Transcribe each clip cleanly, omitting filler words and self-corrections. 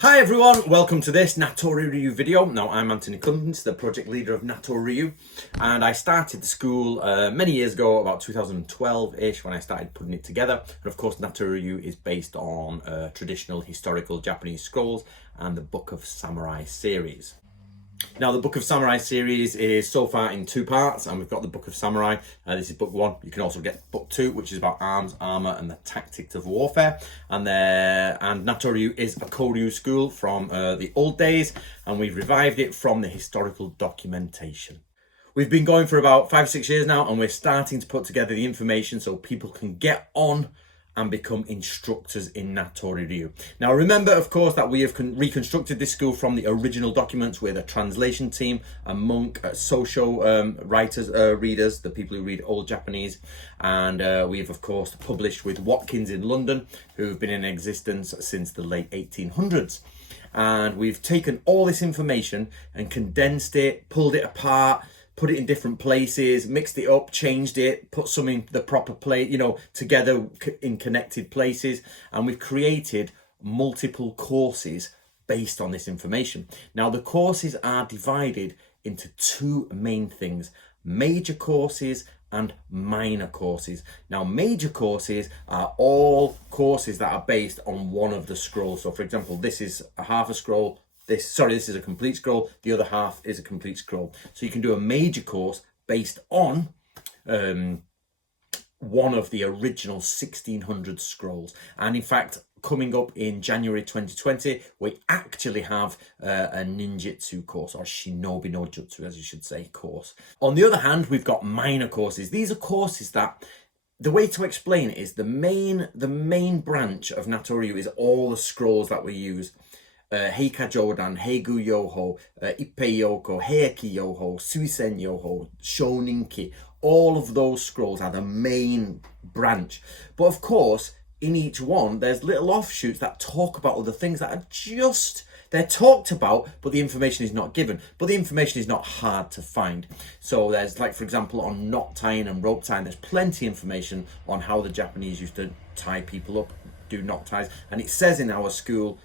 Hi everyone, welcome to this Natori Ryu video. Now I'm Anthony Cummins, the project leader of Natori Ryu, and I started the school many years ago, about 2012-ish, when I started putting it together. And of course Natori Ryu is based on traditional historical Japanese scrolls and the Book of Samurai series. Now, the Book of Samurai series is so far in two parts, and we've got the Book of Samurai. This is book one. You can also get book two, which is about arms, armor, and the tactics of warfare. And Natori Ryu is a Koryu school from the old days, and we've revived it from the historical documentation. We've been going for about 5 or 6 years now, and we're starting to put together the information so people can get on and become instructors in Natori Ryu. Now remember, of course, that we have reconstructed this school from the original documents with a translation team, a monk, social writers, readers, the people who read old Japanese, and we've of course published with Watkins in London, who've been in existence since the late 1800s. And we've taken all this information and condensed it, pulled it apart, put it in different places, mixed it up, changed it, put some in the proper place, together in connected places. And we've created multiple courses based on this information. Now, the courses are divided into two main things: major courses and minor courses. Now, major courses are all courses that are based on one of the scrolls. So for example, this is a half a scroll. This is a complete scroll. The other half is a complete scroll. So you can do a major course based on one of the original 1600 scrolls. And in fact, coming up in January 2020, we actually have a Ninjutsu course, or Shinobi no Jutsu, as you should say, course. On the other hand, we've got minor courses. These are courses that, the way to explain it is, the main branch of Natori Ryu is all the scrolls that we use. Heika Jodan, Heigu Yoho, Ippei Yoko, Heiki Yoho, Suisen Yoho, Shoninki. All of those scrolls are the main branch. But of course, in each one, there's little offshoots that talk about other things that are they're talked about, but the information is not given. But the information is not hard to find. So there's, like, for example, on knot tying and rope tying, there's plenty of information on how the Japanese used to tie people up, do knot ties. And it says in our school,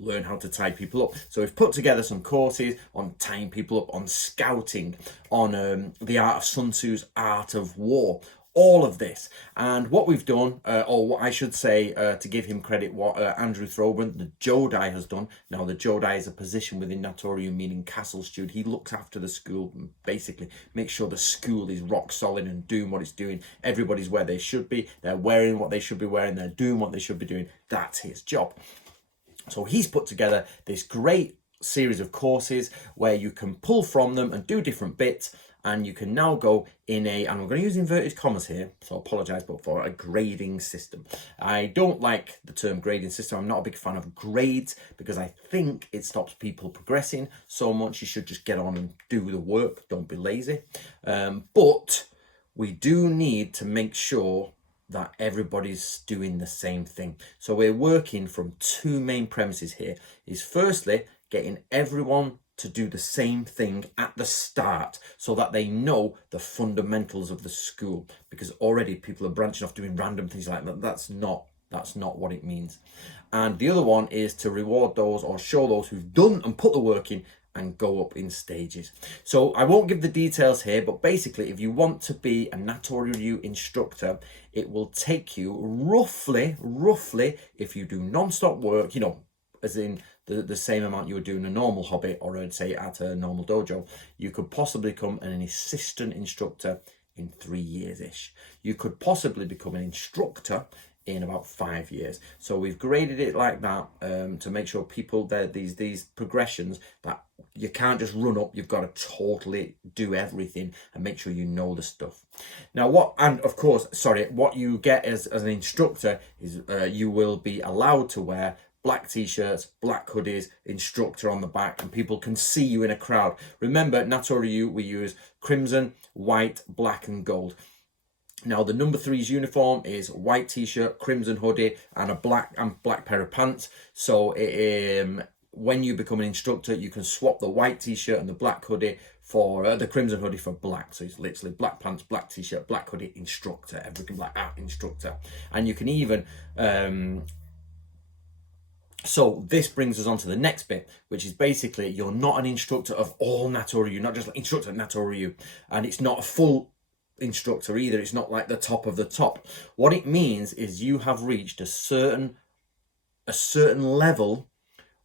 learn how to tie people up. So we've put together some courses on tying people up, on scouting, on the art of Sun Tzu's art of war, all of this. And what we've done, or what I should say, to give him credit, what Andrew Throburn, the Jodai, has done. Now, the Jodai is a position within Natori Ryu, meaning castle steward. He looks after the school and basically makes sure the school is rock solid and doing what it's doing. Everybody's where they should be. They're wearing what they should be wearing. They're doing what they should be doing. That's his job. So he's put together this great series of courses where you can pull from them and do different bits, and you can now go in and I'm going to use inverted commas here, so I apologise, but for a grading system. I don't like the term grading system. I'm not a big fan of grades because I think it stops people progressing so much. You should just get on and do the work. Don't be lazy. But we do need to make sure that everybody's doing the same thing. So we're working from two main premises here. Is firstly, getting everyone to do the same thing at the start so that they know the fundamentals of the school, because already people are branching off doing random things like that. That's not what it means. And the other one is to reward those, or show those who've done and put the work in, and go up in stages. So I won't give the details here, but basically, if you want to be a Natori Ryu instructor, it will take you roughly, if you do non-stop work, as in the same amount you would do in a normal hobby, or I'd say at a normal dojo, you could possibly become an assistant instructor in 3 years-ish. You could possibly become an instructor in about 5 years. So we've graded it like that to make sure people, these progressions that you can't just run up, you've got to totally do everything and make sure you know the stuff. Now what you get as an instructor is you will be allowed to wear black t-shirts, black hoodies, instructor on the back, and people can see you in a crowd. Remember, Natori Ryu, we use crimson, white, black and gold. Now, the number 3's uniform is white t-shirt, crimson hoodie, and a black pair of pants. So when you become an instructor, you can swap the white t-shirt and the black hoodie for the crimson hoodie for black. So it's literally black pants, black t-shirt, black hoodie, instructor. Everything like that, instructor. And you can even So this brings us on to the next bit, which is basically you're not an instructor of all Natori Ryu, not just like instructor of Natori Ryu, and it's not a full instructor either. It's not like the top of the top. What it means is you have reached a certain level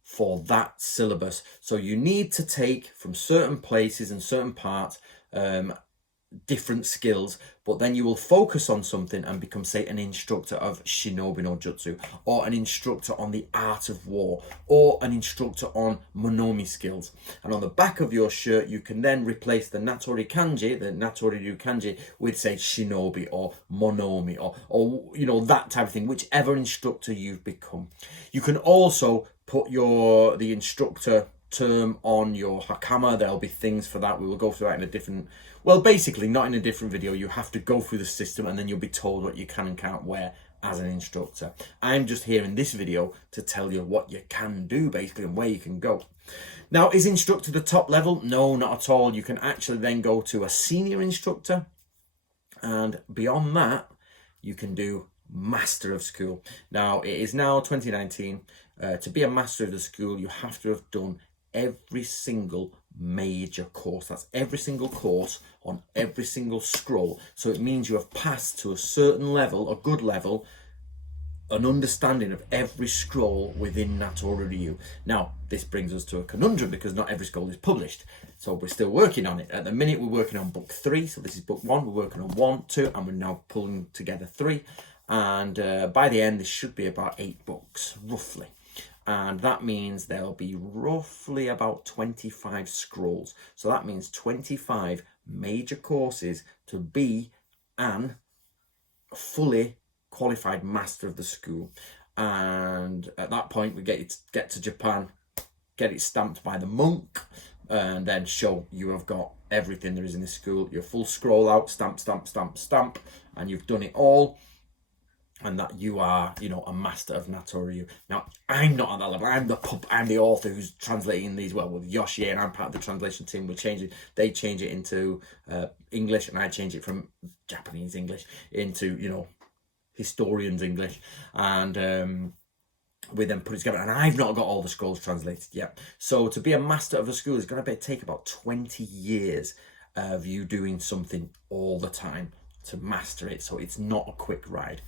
for that syllabus. So you need to take from certain places and certain parts different skills, but then you will focus on something and become, say, an instructor of shinobi no jutsu, or an instructor on the art of war, or an instructor on monomi skills. And on the back of your shirt you can then replace the Natori kanji, the Natori Ryu kanji, with, say, shinobi or monomi, or you know, that type of thing, whichever instructor you've become. You can also put the instructor term on your hakama. There'll be things for that. We will go through that in a different, well, basically not in a different video. You have to go through the system and then you'll be told what you can and can't wear as an instructor. I'm just here in this video to tell you what you can do, basically, and where you can go. Now, is instructor the top level? No, not at all. You can actually then go to a senior instructor, and beyond that you can do master of school. Now, it is now 2019. To be a master of the school, you have to have done every single major course. That's every single course on every single scroll. So it means you have passed to a certain level, a good level, an understanding of every scroll within Natori Ryu. Now, this brings us to a conundrum because not every scroll is published. So we're still working on it. At the minute, we're working on book 3. So this is book 1. We're working on 1, 2, and we're now pulling together 3. And by the end, this should be about 8 books, roughly. And that means there'll be roughly about 25 scrolls. So that means 25 major courses to be an fully qualified master of the school. And at that point, we get to Japan, get it stamped by the monk, and then show you have got everything there is in the school. Your full scroll out, stamp, stamp, stamp, stamp, and you've done it all. And that you are, you know, a master of Natori Ryu. Now, I'm not at that level. I'm the author who's translating these, well, with Yoshi, and I'm part of the translation team. They change it into English, and I change it from Japanese English into, you know, historian's English, and we then put it together. And I've not got all the scrolls translated yet. So to be a master of a school is going to take about 20 years of you doing something all the time to master it. So it's not a quick ride.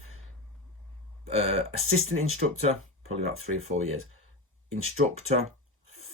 Assistant instructor, probably about 3 or 4 years. Instructor,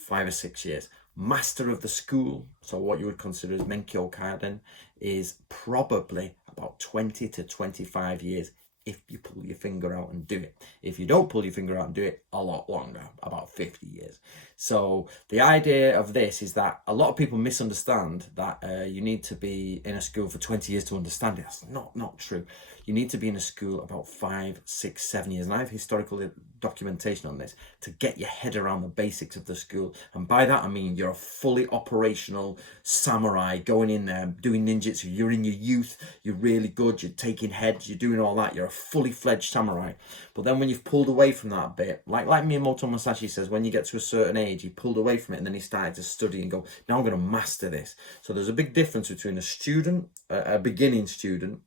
5 or 6 years. Master of the school, so what you would consider as Menkyo Kaiden, is probably about 20 to 25 years if you pull your finger out and do it. If you don't pull your finger out and do it, a lot longer, about 50 years. So the idea of this is that a lot of people misunderstand that you need to be in a school for 20 years to understand it. That's not true. You need to be in a school about 5, 6, 7 years. And I have historical documentation on this to get your head around the basics of the school. And by that, I mean you're a fully operational samurai going in there, doing ninjutsu. You're in your youth, you're really good, you're taking heads, you're doing all that. You're a fully fledged samurai. But then when you've pulled away from that bit, like Miyamoto Musashi says, when you get to a certain age, he pulled away from it and then he started to study and go, now I'm going to master this. So there's a big difference between a student, a beginning student,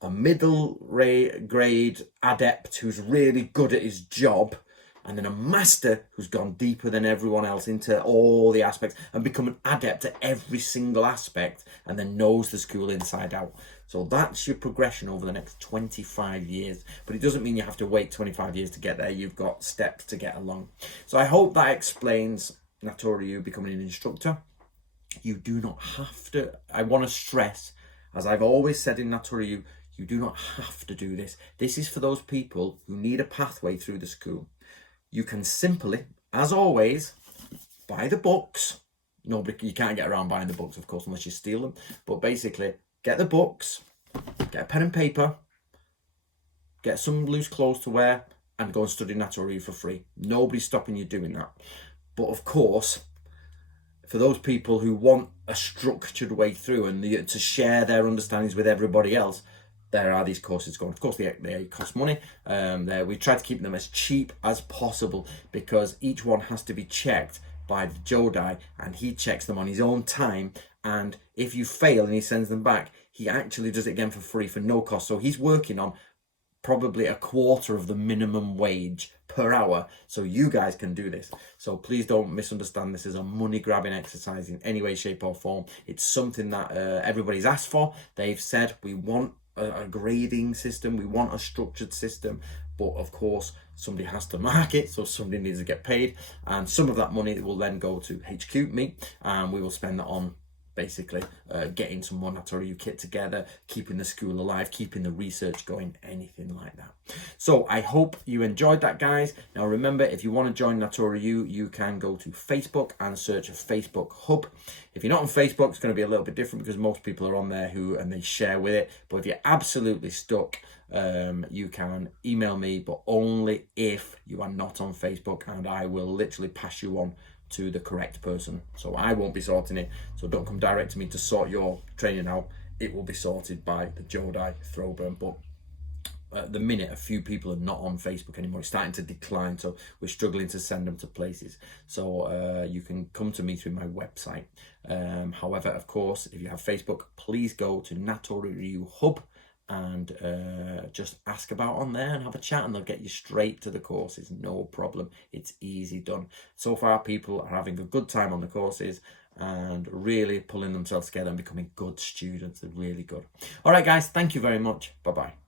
a middle grade adept who's really good at his job, and then a master who's gone deeper than everyone else into all the aspects and become an adept at every single aspect and then knows the school inside out. So that's your progression over the next 25 years. But it doesn't mean you have to wait 25 years to get there. You've got steps to get along. So I hope that explains Natori Ryu becoming an instructor. You do not have to. I want to stress, as I've always said in Natori Ryu, you do not have to do this. This is for those people who need a pathway through the school. You can simply, as always, buy the books. You can't get around buying the books, of course, unless you steal them. But basically, get the books, get a pen and paper, get some loose clothes to wear, and go and study Natori Ryu for free. Nobody's stopping you doing that. But of course, for those people who want a structured way through and to share their understandings with everybody else, there are these courses going. Of course, they cost money. We try to keep them as cheap as possible because each one has to be checked by the Jodai, and he checks them on his own time. And if you fail and he sends them back, he actually does it again for free for no cost. So he's working on probably a quarter of the minimum wage per per hour so you guys can do this. So please don't misunderstand this as a money grabbing exercise in any way, shape or form. It's something that everybody's asked for. They've said we want a grading system, we want a structured system, but of course somebody has to market, so somebody needs to get paid, and some of that money will then go to HQ, me, and we will spend that on basically getting some more Natori Ryu kit together, keeping the school alive, keeping the research going, anything like that. So I hope you enjoyed that, guys. Now remember, if you want to join Natori Ryu, you can go to Facebook and search a Facebook hub. If you're not on Facebook, it's going to be a little bit different because most people are on there and they share with it. But if you're absolutely stuck, you can email me, but only if you are not on Facebook, and I will literally pass you on to the correct person. So I won't be sorting it, so don't come direct to me to sort your training out. It will be sorted by the Jodai Throwburn. But at the minute, a few people are not on Facebook anymore. It's starting to decline, so we're struggling to send them to places. So you can come to me through my website. However, of course, if you have Facebook, please go to Natori Ryu Hub and just ask about on there and have a chat, and they'll get you straight to the courses. No problem. It's easy done. So far, people are having a good time on the courses and really pulling themselves together and becoming good students. They're really good. All right, guys, thank you very much. Bye-bye.